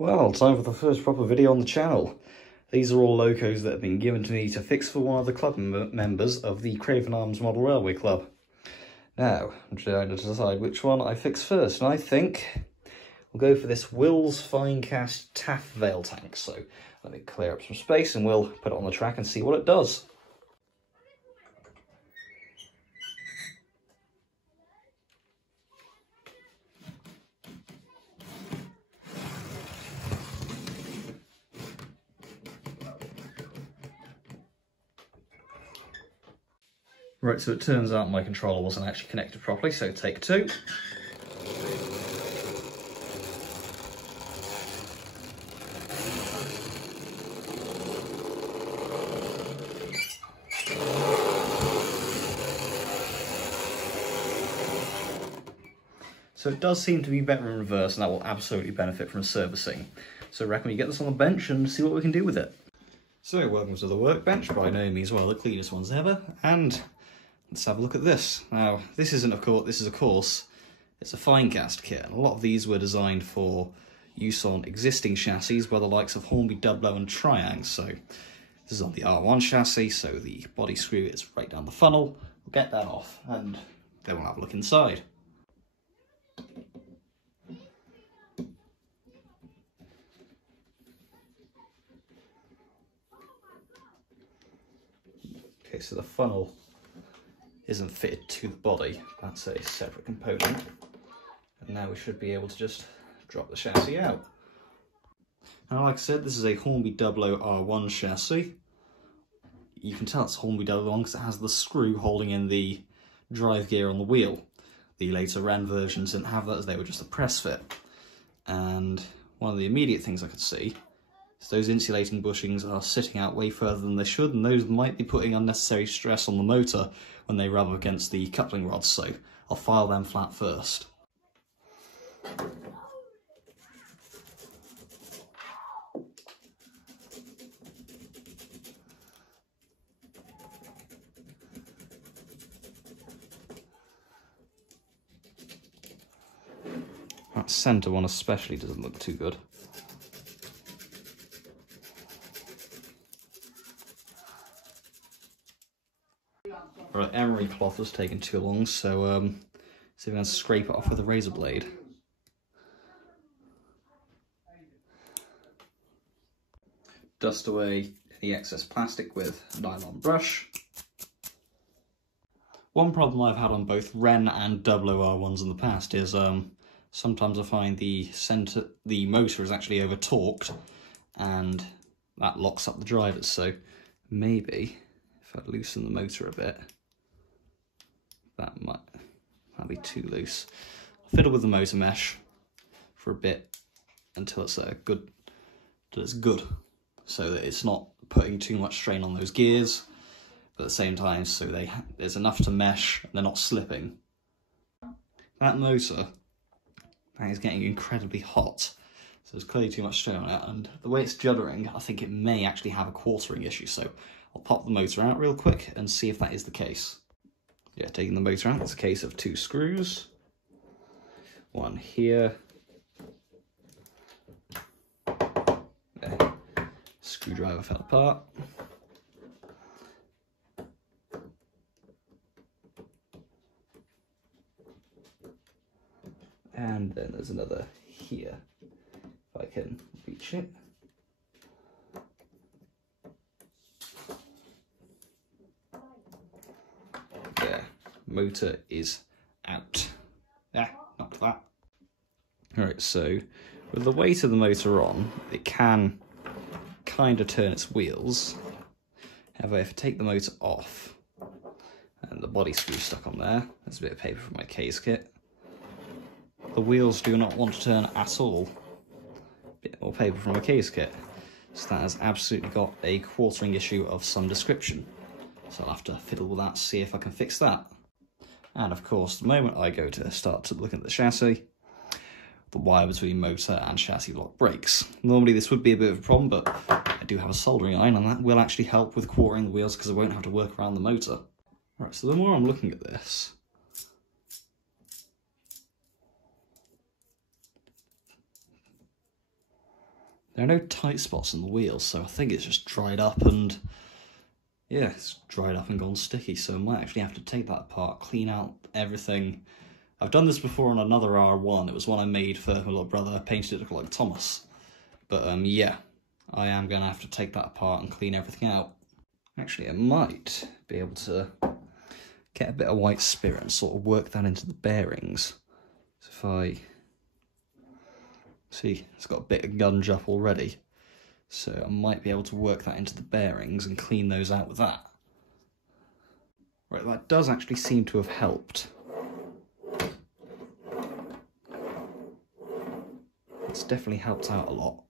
Well, time for the first proper video on the channel. These are all locos that have been given to me to fix for one of the club members of the Craven Arms Model Railway Club. Now, I'm trying to decide which one I fix first, and I think we'll go for this Will's Finecast Taff Vale tank. So let me clear up some space and we'll put it on the track and see what it does. Right, so it turns out my controller wasn't actually connected properly, so take two. So it does seem to be better in reverse, and that will absolutely benefit from servicing. So I reckon we get this on the bench and see what we can do with it. So welcome to the workbench, by no means one of the cleanest ones ever, and let's have a look at this. Now, this isn't of course, it's a Finecast kit, and a lot of these were designed for use on existing chassis by the likes of Hornby, Dublo and Triang. So this is on the R1 chassis, so the body screw is right down the funnel. We'll get that off, and then we'll have a look inside. Okay, so the funnel isn't fitted to the body, that's a separate component. And now we should be able to just drop the chassis out. Now, like I said, this is a Hornby Dublo R1 chassis. You can tell it's Hornby Dublo because it has the screw holding in the drive gear on the wheel. The later Ren versions didn't have that, as they were just a press fit. And one of the immediate things I could see is those insulating bushings are sitting out way further than they should, and those might be putting unnecessary stress on the motor when they rub against the coupling rods, so I'll file them flat first. That centre one especially doesn't look too good. Right, emery cloth was taking too long, so see if I can scrape it off with a razor blade. Dust away any excess plastic with a nylon brush. One problem I've had on both Ren and Dublo R1s in the past is sometimes I find the motor is actually over torqued, and that locks up the drivers. So maybe if I loosen the motor a bit, that'll be too loose. I'll fiddle with the motor mesh for a bit until it's good, so that it's not putting too much strain on those gears, but at the same time, so there's enough to mesh and they're not slipping. That motor, that is getting incredibly hot, so there's clearly too much strain on it, and the way it's juddering, I think it may actually have a quartering issue, so I'll pop the motor out real quick and see if that is the case. Yeah, taking the motor out, it's a case of two screws. One here. There. Screwdriver fell apart. And then there's another here, if I can reach it. Motor is out. Yeah, not that. Alright, so with the weight of the motor on, it can kind of turn its wheels. However, if I take the motor off, and the body screw stuck on there's a bit of paper from my case kit, the wheels do not want to turn at all. Bit more paper from my case kit. So that has absolutely got a quartering issue of some description. So I'll have to fiddle with that, see if I can fix that. And of course, the moment I go to start to look at the chassis, the wire between motor and chassis block breaks. Normally this would be a bit of a problem, but I do have a soldering iron, and that will actually help with quartering the wheels because I won't have to work around the motor. Right, so the more I'm looking at this, There are no tight spots in the wheels, so I think it's just dried up and, yeah, it's dried up and gone sticky, so I might actually have to take that apart, clean out everything. I've done this before on another R1, it was one I made for my little brother, I painted it to look like Thomas. But yeah, I am going to have to take that apart and clean everything out. Actually, I might be able to get a bit of white spirit and sort of work that into the bearings. So if I... See, it's got a bit of gunge up already. So I might be able to work that into the bearings and clean those out with that. Right, that does actually seem to have helped. It's definitely helped out a lot.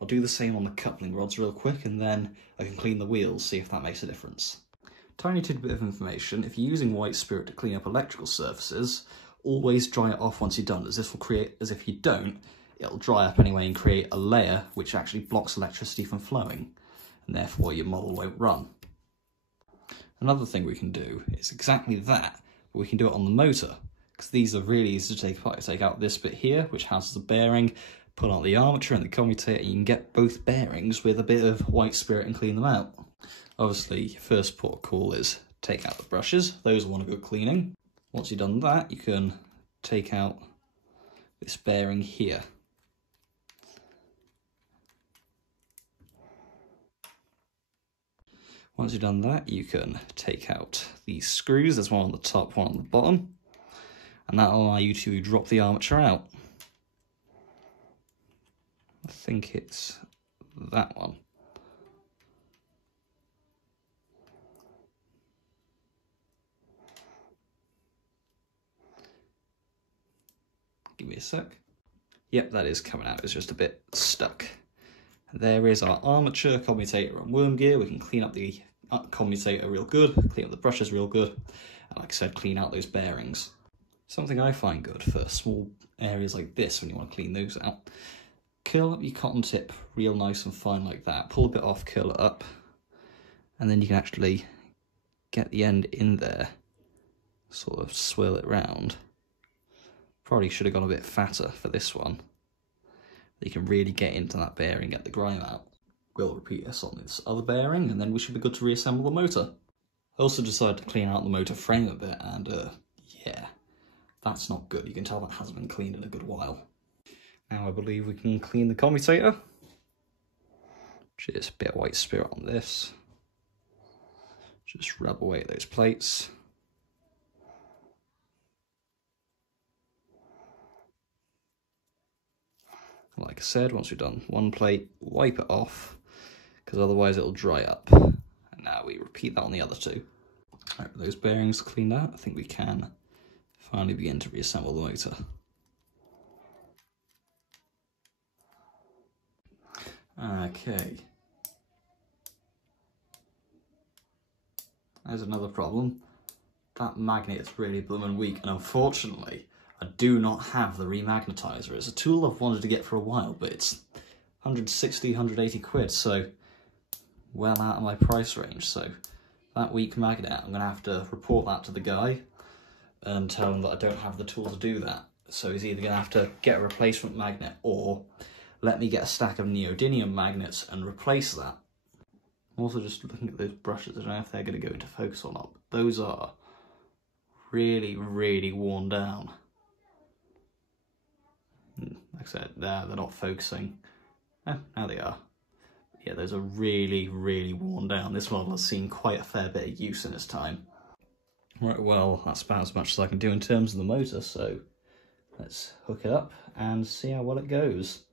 I'll do the same on the coupling rods real quick and then I can clean the wheels, see if that makes a difference. Tiny tidbit of information, if you're using white spirit to clean up electrical surfaces, always dry it off once you're done, as this will create, as if you don't, it'll dry up anyway and create a layer which actually blocks electricity from flowing, and therefore your model won't run. Another thing we can do is exactly that, but we can do it on the motor, because these are really easy to take apart. Take out this bit here, which has the bearing, pull out the armature and the commutator, and you can get both bearings with a bit of white spirit and clean them out. Obviously, first port of call is take out the brushes, those want a good cleaning. Once you've done that, you can take out this bearing here. Once you've done that, you can take out these screws, there's one on the top, one on the bottom, and that will allow you to drop the armature out. I think it's that one. Give me a sec. Yep, that is coming out, it's just a bit stuck. There is our armature, commutator and worm gear. We can clean up the commutator real good, clean up the brushes real good, and like I said, clean out those bearings. Something I find good for small areas like this when you want to clean those out, curl up your cotton tip real nice and fine like that, pull a bit off, curl it up, and then you can actually get the end in there, sort of swirl it round. Probably should have gone a bit fatter for this one. You can really get into that bearing, get the grime out. We'll repeat this on this other bearing and then we should be good to reassemble the motor. I also decided to clean out the motor frame a bit and yeah, that's not good. You can tell that hasn't been cleaned in a good while. Now I believe we can clean the commutator. Just a bit of white spirit on this. Just rub away at those plates. Like I said, once we've done one plate, wipe it off, because otherwise it'll dry up. And now we repeat that on the other two. Right, with those bearings cleaned out, I think we can finally begin to reassemble the motor. Okay. There's another problem. That magnet is really blooming weak, and unfortunately, I do not have the remagnetizer. It's a tool I've wanted to get for a while, but it's 160, 180 quid, so well out of my price range. So that weak magnet, I'm going to have to report that to the guy and tell him that I don't have the tool to do that. So he's either going to have to get a replacement magnet or let me get a stack of neodymium magnets and replace that. I'm also just looking at those brushes. I don't know if they're going to go into focus or not, but those are really, really worn down. Like I said, they're not focusing. Oh, now they are. Yeah, those are really, really worn down. This model has seen quite a fair bit of use in its time. Right, well, that's about as much as I can do in terms of the motor, so let's hook it up and see how well it goes.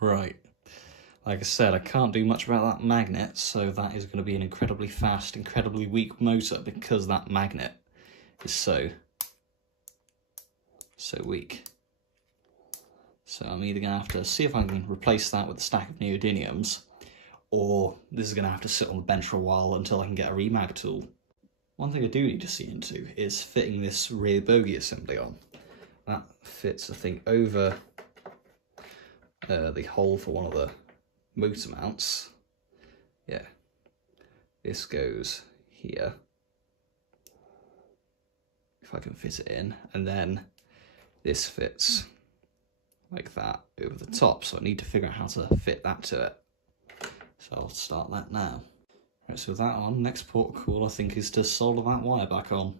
Right, like I said, I can't do much about that magnet, so that is going to be an incredibly fast, incredibly weak motor because that magnet is so weak. So I'm either going to have to see if I can replace that with a stack of neodymiums, or this is going to have to sit on the bench for a while until I can get a remag tool. One thing I do need to see into is fitting this rear bogie assembly on. That fits, I think, over the hole for one of the motor mounts, yeah, this goes here, if I can fit it in, and then this fits like that over the top, so I need to figure out how to fit that to it. So I'll start that now. Right, so with that on, next port of call I think is to solder that wire back on.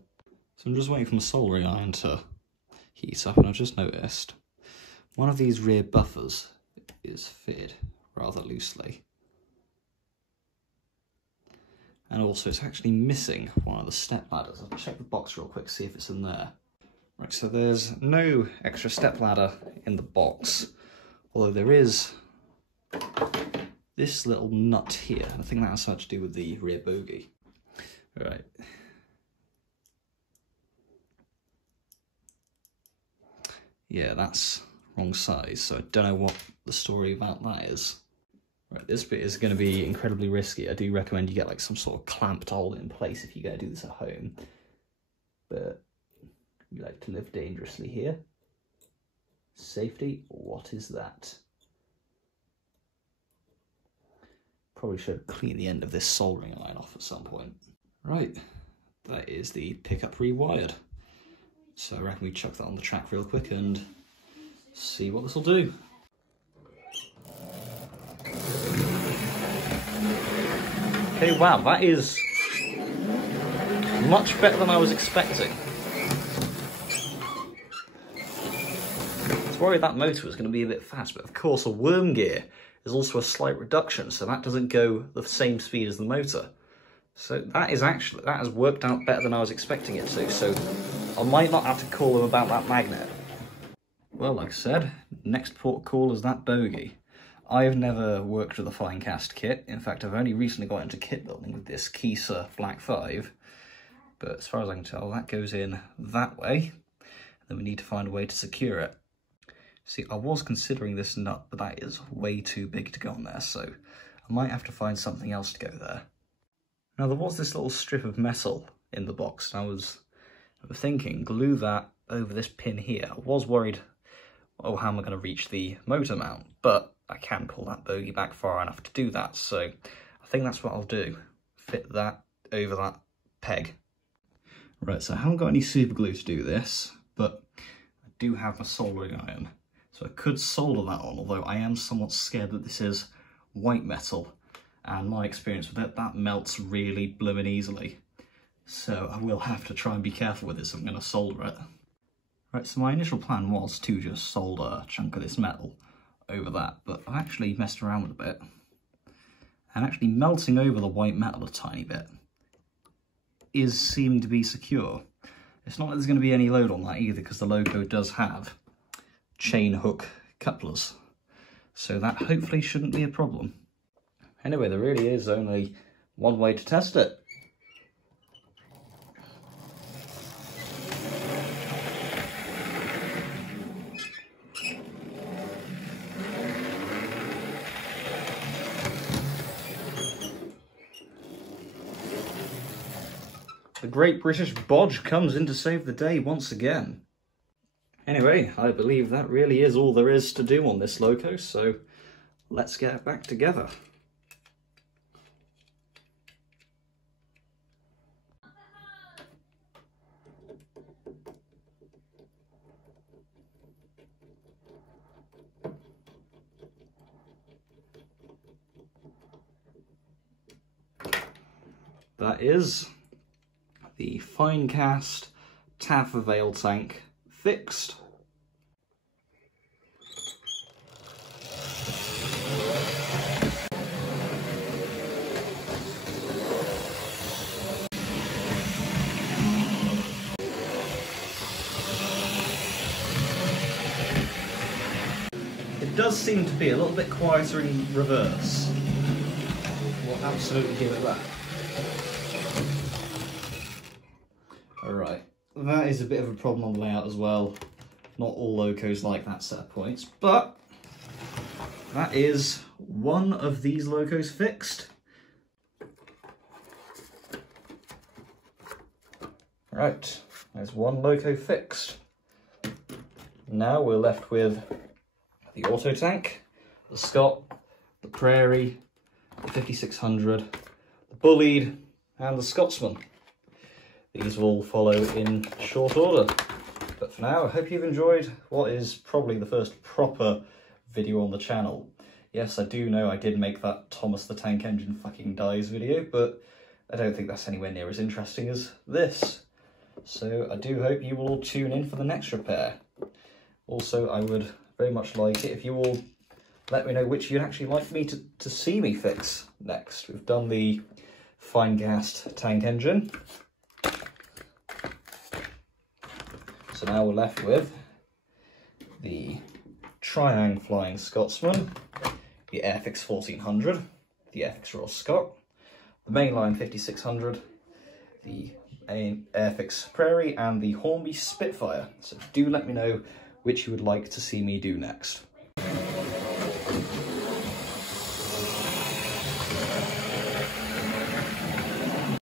So I'm just waiting for my soldering iron to heat up, and I've just noticed one of these rear buffers is fitted rather loosely. And also it's actually missing one of the step ladders. I'll check the box real quick, see if it's in there. Right, so there's no extra step ladder in the box, although there is this little nut here. I think that has something to do with the rear bogie. Right. Yeah, that's wrong size, so I don't know what the story about that is. Right, this bit is going to be incredibly risky. I do recommend you get like some sort of clamp to hold it in place if you're going to do this at home. But we like to live dangerously here. Safety, what is that? Probably should clean the end of this soldering iron off at some point. Right, that is the pickup rewired. So I reckon we chuck that on the track real quick and see what this will do. Okay, wow, that is much better than I was expecting. I was worried that motor was going to be a bit fast, but of course a worm gear is also a slight reduction, so that doesn't go the same speed as the motor. So that has worked out better than I was expecting it to, so I might not have to call them about that magnet. Well, like I said, next port call is that bogie. I've never worked with a Finecast kit. In fact, I've only recently got into kit building with this Kisa Black 5. But as far as I can tell, that goes in that way. Then we need to find a way to secure it. See, I was considering this nut, but that is way too big to go on there, so I might have to find something else to go there. Now, there was this little strip of metal in the box, and I was thinking, glue that over this pin here. I was worried, oh, how am I going to reach the motor mount? But I can pull that bogie back far enough to do that, so I think that's what I'll do. Fit that over that peg. Right, so I haven't got any super glue to do this, but I do have my soldering iron. So I could solder that on, although I am somewhat scared that this is white metal, and my experience with it, that melts really blooming easily. So I will have to try and be careful with this if I'm going to solder it. Right, so my initial plan was to just solder a chunk of this metal over that, but I've actually messed around with a bit, and actually melting over the white metal a tiny bit is seeming to be secure. It's not that there's going to be any load on that either, because the loco does have chain hook couplers, so that hopefully shouldn't be a problem. Anyway, there really is only one way to test it. The Great British Bodge comes in to save the day once again. Anyway, I believe that really is all there is to do on this loco, so let's get it back together. That is the Finecast Taff Vale tank fixed. It does seem to be a little bit quieter in reverse. We'll absolutely give it that. Alright, that is a bit of a problem on the layout as well. Not all locos like that set of points, but that is one of these locos fixed. Right, there's one loco fixed. Now we're left with the auto tank, the Scot, the Prairie, the 5600, the Bullied, and the Scotsman. These will all follow in short order. But for now, I hope you've enjoyed what is probably the first proper video on the channel. Yes, I do know I did make that Thomas the Tank Engine fucking dies video, but I don't think that's anywhere near as interesting as this. So I do hope you will all tune in for the next repair. Also, I would very much like it if you all let me know which you'd actually like me to see me fix next. We've done the Finecast tank engine. So now we're left with the Triang Flying Scotsman, the Airfix 1400, the Airfix Royal Scot, the mainline 5600, the Airfix Prairie, and the Hornby Spitfire. So do let me know which you would like to see me do next.